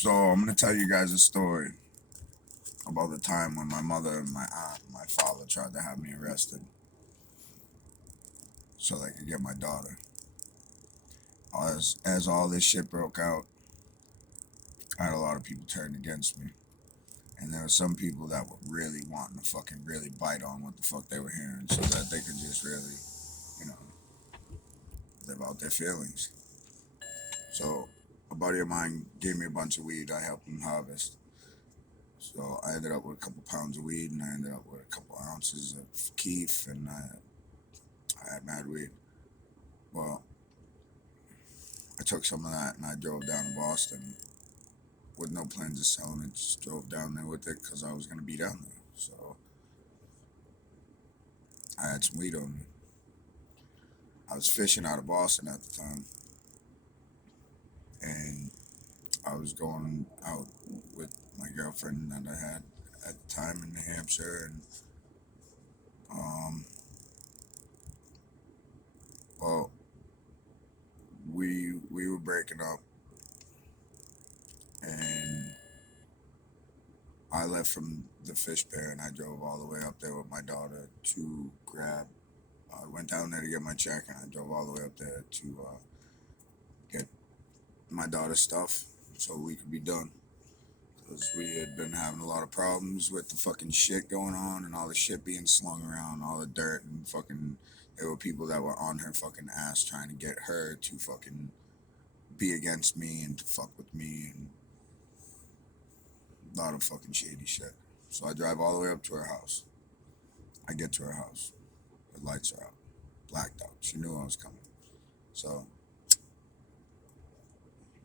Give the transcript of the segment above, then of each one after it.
So I'm gonna tell you guys a story about the time when my mother and my aunt and my father tried to have me arrested so they could get my daughter. As all this shit broke out, I had a lot of people turn against me. And there were some people that were really wanting to fucking really bite on what the fuck they were hearing so that they could just really, you know, live out their feelings. So a buddy of mine gave me a bunch of weed. I helped him harvest. So I ended up with a couple pounds of weed, and I ended up with a couple ounces of keef, and I had mad weed. Well, I took some of that and I drove down to Boston with no plans of selling it. Just drove down there with it because I was going to be down there. So I had some weed on me. I was fishing out of Boston at the time, and I was going out with my girlfriend that I had at the time in New Hampshire, and um, well, we were breaking up, and I left from the fish pier, and I drove all the way up there with my daughter to grab. I went down there to get my check, and I drove all the way up there to get my daughter's stuff so we could be done. Because we had been having a lot of problems with the fucking shit going on and all the shit being slung around, all the dirt and fucking. There were people that were on her fucking ass trying to get her to fucking be against me and to fuck with me and a lot of fucking shady shit. So I drive all the way up to her house. I get to her house. The lights are out. Blacked out. She knew I was coming. So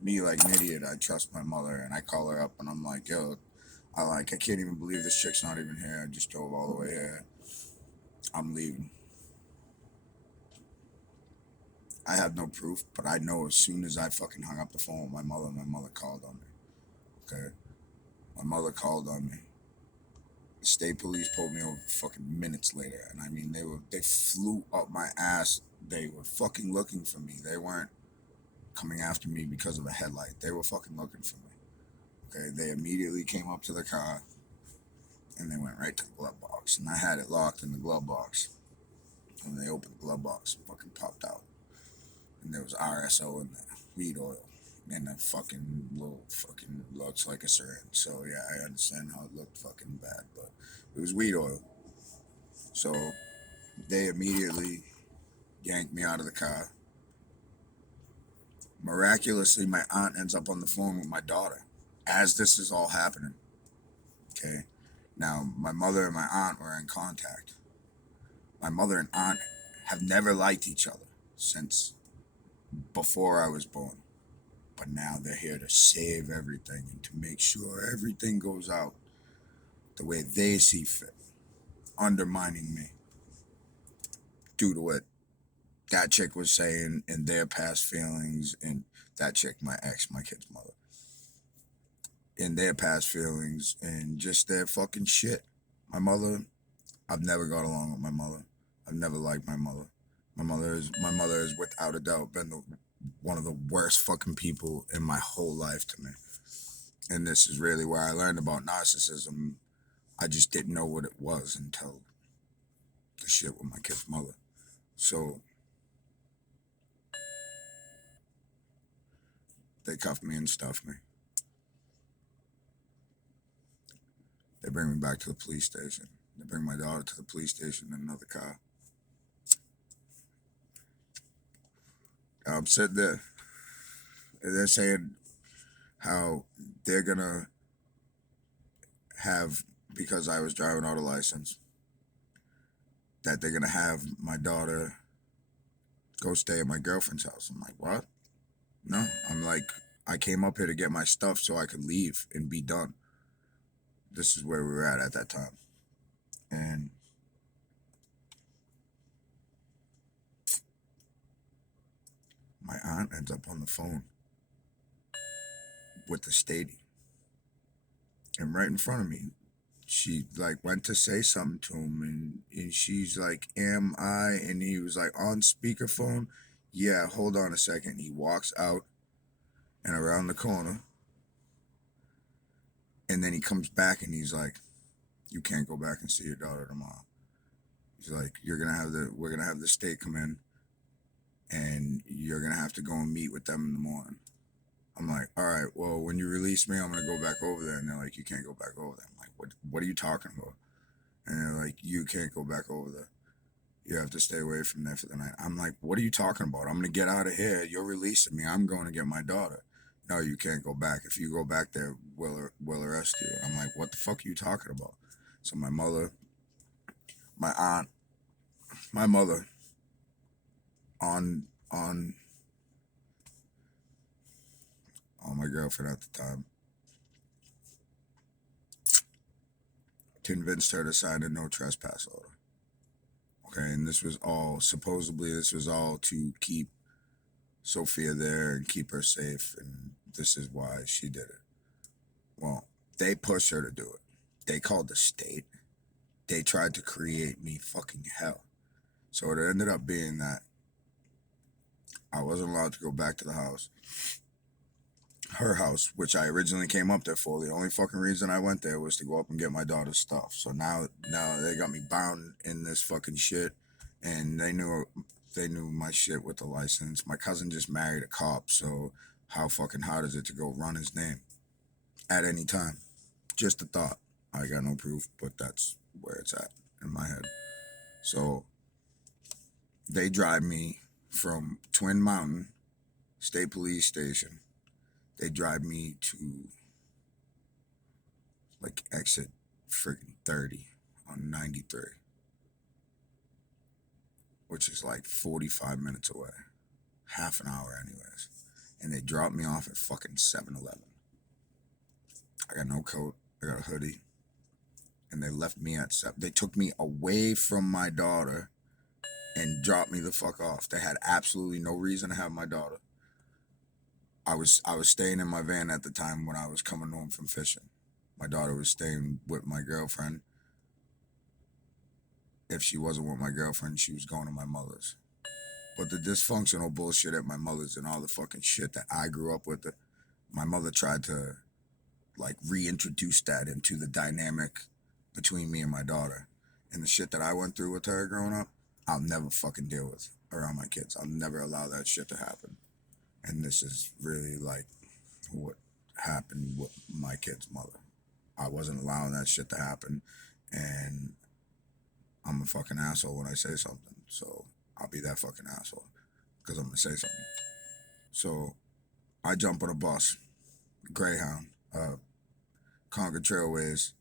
me like an idiot, I trust my mother and I call her up and I'm like, yo, I can't even believe this chick's not even here. I just drove all the way here. I'm leaving. I have no proof, but I know as soon as I fucking hung up the phone with my mother called on me. Okay. My mother called on me. The state police pulled me over fucking minutes later. And I mean they flew up my ass. They were fucking looking for me. They weren't coming after me because of a headlight. They were fucking looking for me. Okay. They immediately came up to the car and they went right to the glove box. And I had it locked in the glove box. And they opened the glove box and fucking popped out. And there was RSO in there, weed oil. And that fucking little fucking looks like a syringe. So yeah, I understand how it looked fucking bad, but it was weed oil. So they immediately yanked me out of the car. Miraculously, my aunt ends up on the phone with my daughter as this is all happening. Okay. Now, my mother and my aunt were in contact. My mother and aunt have never liked each other since before I was born. But now they're here to save everything and to make sure everything goes out the way they see fit, undermining me due to what that chick was saying and their past feelings, and that chick, my ex, my kid's mother, and their past feelings and just their fucking shit. My mother, I've never got along with my mother. I've never liked my mother. My mother is without a doubt been one of the worst fucking people in my whole life to me. And this is really where I learned about narcissism. I just didn't know what it was until the shit with my kid's mother. So they cuffed me and stuffed me. They bring me back to the police station. They bring my daughter to the police station in another car. I'm sitting there, and they're saying how they're gonna have, because I was driving out a license, that they're gonna have my daughter go stay at my girlfriend's house. I'm like, what? No. I'm like, I came up here to get my stuff so I could leave and be done. This is where we were at that time. And my aunt ends up on the phone with the statey. And right in front of me, she like went to say something to him and she's like, am I? And he was like on speakerphone. Yeah, hold on a second. He walks out and around the corner And then he comes back and he's like, "You can't go back and see your daughter tomorrow." He's like, we're gonna have the state come in, and you're gonna have to go and meet with them in the morning." I'm like, "All right, well, when you release me, I'm gonna go back over there." And they're like, "You can't go back over there." I'm like, What are you talking about?" And they're like, "You can't go back over there. You have to stay away from there for the night." I'm like, "What are you talking about? I'm gonna get out of here. You're releasing me. I'm going to get my daughter." "No, you can't go back. If you go back there, we'll arrest you." I'm like, "What the fuck are you talking about?" So my mother, my aunt, my mother, on my girlfriend at the time, convinced her to sign a no trespass order. Okay, and this was all to keep Sophia there and keep her safe, and this is why she did it. Well, they pushed her to do it. They called the state. They tried to create me fucking hell. So it ended up being that I wasn't allowed to go back to the house, her house, which I originally came up there for. The only fucking reason I went there was to go up and get my daughter's stuff. So now they got me bound in this fucking shit, and they knew my shit with the license. My cousin just married a cop, so how fucking hard is it to go run his name at any time? Just a thought. I got no proof, but that's where it's at in my head. So they drive me from Twin Mountain State Police Station. They drive me to like exit freaking 30 on 93, which is like 45 minutes away, half an hour, anyways. And they dropped me off at fucking 7-Eleven. I got no coat, I got a hoodie, and they left me at 7. They took me away from my daughter and dropped me the fuck off. They had absolutely no reason to have my daughter. I was staying in my van at the time when I was coming home from fishing. My daughter was staying with my girlfriend. If she wasn't with my girlfriend, she was going to my mother's. But the dysfunctional bullshit at my mother's and all the fucking shit that I grew up with, my mother tried to like reintroduce that into the dynamic between me and my daughter. And the shit that I went through with her growing up, I'll never fucking deal with around my kids. I'll never allow that shit to happen. And this is really like what happened with my kid's mother. I wasn't allowing that shit to happen. And I'm a fucking asshole when I say something. So I'll be that fucking asshole because I'm going to say something. So I jump on a bus, Greyhound, Concord Trailways,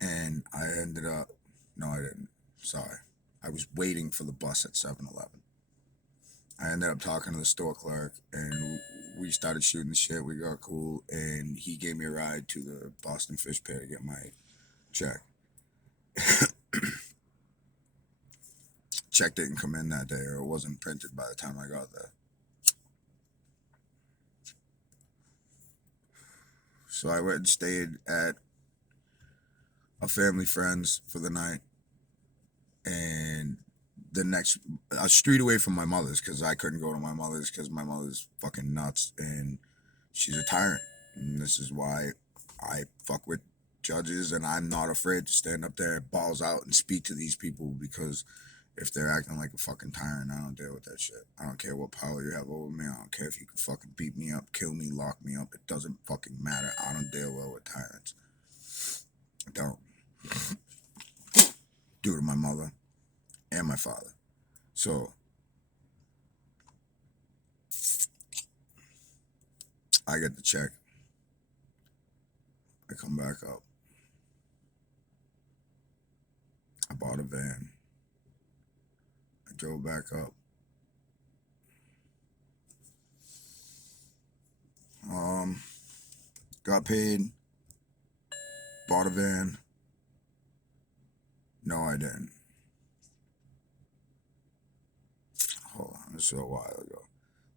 and I ended up, no, I didn't. Sorry. I was waiting for the bus at 7-Eleven. I ended up talking to the store clerk, and we started shooting the shit. We got cool, and he gave me a ride to the Boston Fish Pier to get my check. Check didn't come in that day, or it wasn't printed by the time I got there. So I went and stayed at a family friend's for the night, and the next a street away from my mother's, because I couldn't go to my mother's because my mother's fucking nuts and she's a tyrant. And this is why I fuck with judges, and I'm not afraid to stand up there, balls out, and speak to these people, because if they're acting like a fucking tyrant, I don't deal with that shit. I don't care what power you have over me. I don't care if you can fucking beat me up, kill me, lock me up. It doesn't fucking matter. I don't deal well with tyrants. I don't. Due to my mother and my father. So I get the check. I come back up. I bought a van. I drove back up. Got paid. Bought a van. No, I didn't. Hold on, this was a while ago.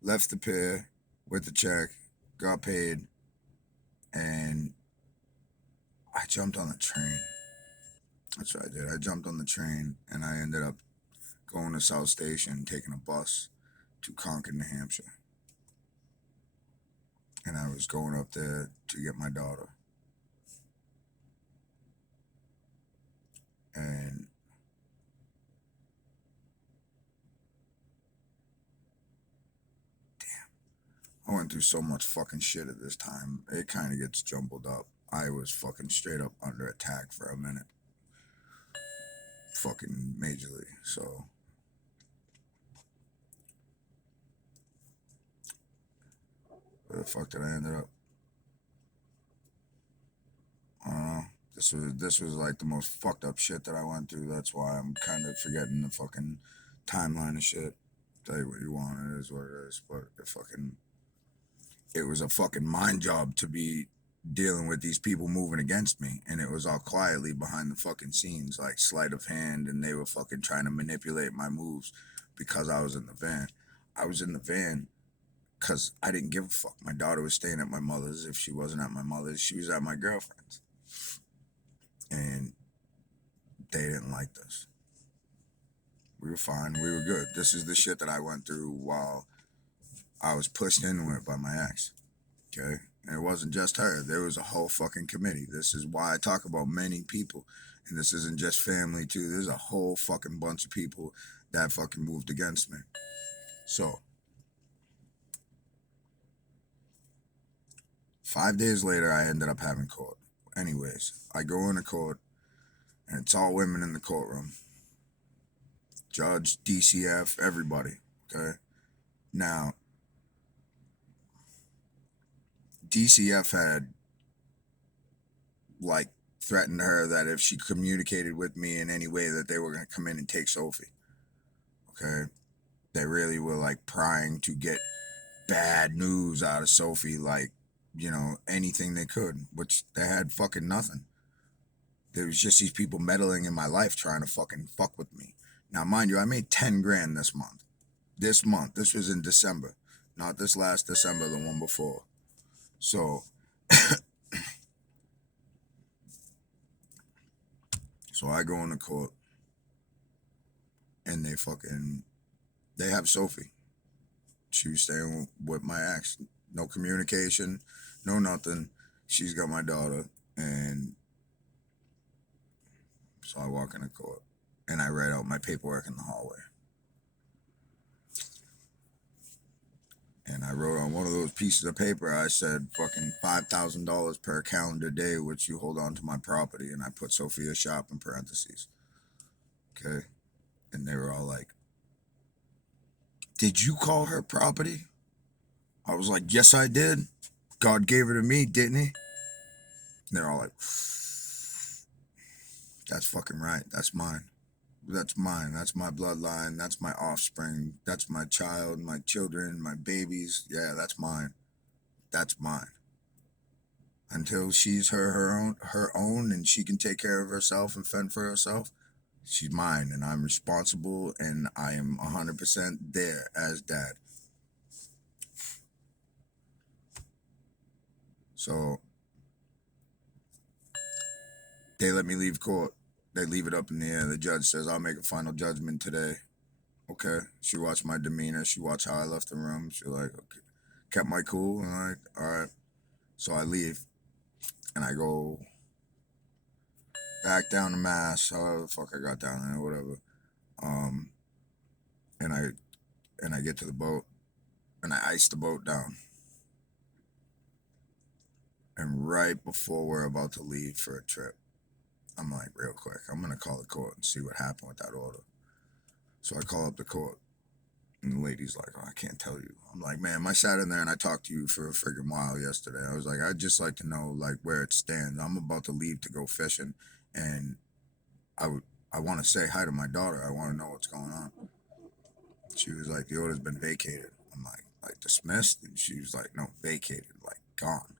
Left the pier with the check. Got paid. And I jumped on the train. That's what I did. I jumped on the train, and I ended up going to South Station, taking a bus to Concord, New Hampshire. And I was going up there to get my daughter. And I went through so much fucking shit at this time. It kind of gets jumbled up. I was fucking straight up under attack for a minute. Fucking majorly. So, where the fuck did I end up? I don't know. This was like the most fucked up shit that I went through. That's why I'm kind of forgetting the fucking timeline of shit. Tell you what you want, it is what it is. But it was a fucking mind job to be dealing with these people moving against me, and it was all quietly behind the fucking scenes, like sleight of hand, and they were fucking trying to manipulate my moves because I was in the van. I was in the van because I didn't give a fuck. My daughter was staying at my mother's. If she wasn't at my mother's, she was at my girlfriend's, and they didn't like this. We were fine. We were good. This is the shit that I went through while I was pushed into it by my ex. Okay. And it wasn't just her. There was a whole fucking committee. This is why I talk about many people. And this isn't just family, too. There's a whole fucking bunch of people that fucking moved against me. So, 5 days later, I ended up having court. Anyways, I go into court, and it's all women in the courtroom. Judge, DCF, everybody. Okay. Now, DCF had like threatened her that if she communicated with me in any way that they were going to come in and take Sophie. Okay. They really were like prying to get bad news out of Sophie, like, anything they could, which they had fucking nothing. There was just these people meddling in my life trying to fucking fuck with me. Now, mind you, I made 10 grand this month. This was in December, not this last December, the one before. So, so I go into court, and they have Sophie. She was staying with my ex. No communication, no nothing. She's got my daughter, and so I walk into court, and I write out my paperwork in the hallway. And I wrote on one of those pieces of paper, I said fucking $5,000 per calendar day, which you hold on to my property. And I put Sophia Shop in parentheses. Okay. And they were all like, "Did you call her property?" I was like, "Yes, I did. God gave her to me, didn't he?" And they're all like, "That's fucking right. That's mine. That's mine. That's my bloodline. That's my offspring. That's my child, my children, my babies. Yeah, that's mine. That's mine. Until she's her own, and she can take care of herself and fend for herself, she's mine, and I'm responsible, and I am 100% there as dad." So they let me leave court. They leave it up in the air. The judge says, "I'll make a final judgment today." Okay. She watched my demeanor. She watched how I left the room. She like, okay, kept my cool, and I'm like, all right. So I leave, and I go back down to Mass. However the fuck I got down there, whatever. Um, and I get to the boat, and I ice the boat down. And right before we're about to leave for a trip, I'm like, real quick, I'm gonna call the court and see what happened with that order. So I call up the court, and the lady's like, "Oh, I can't tell you." I'm like, "Man, I sat in there and I talked to you for a friggin' while yesterday. I was like, I'd just like to know like where it stands. I'm about to leave to go fishing, and I want to say hi to my daughter. I want to know what's going on." She was like, "The order's been vacated." I'm like dismissed, and she was like, "No, vacated, like gone."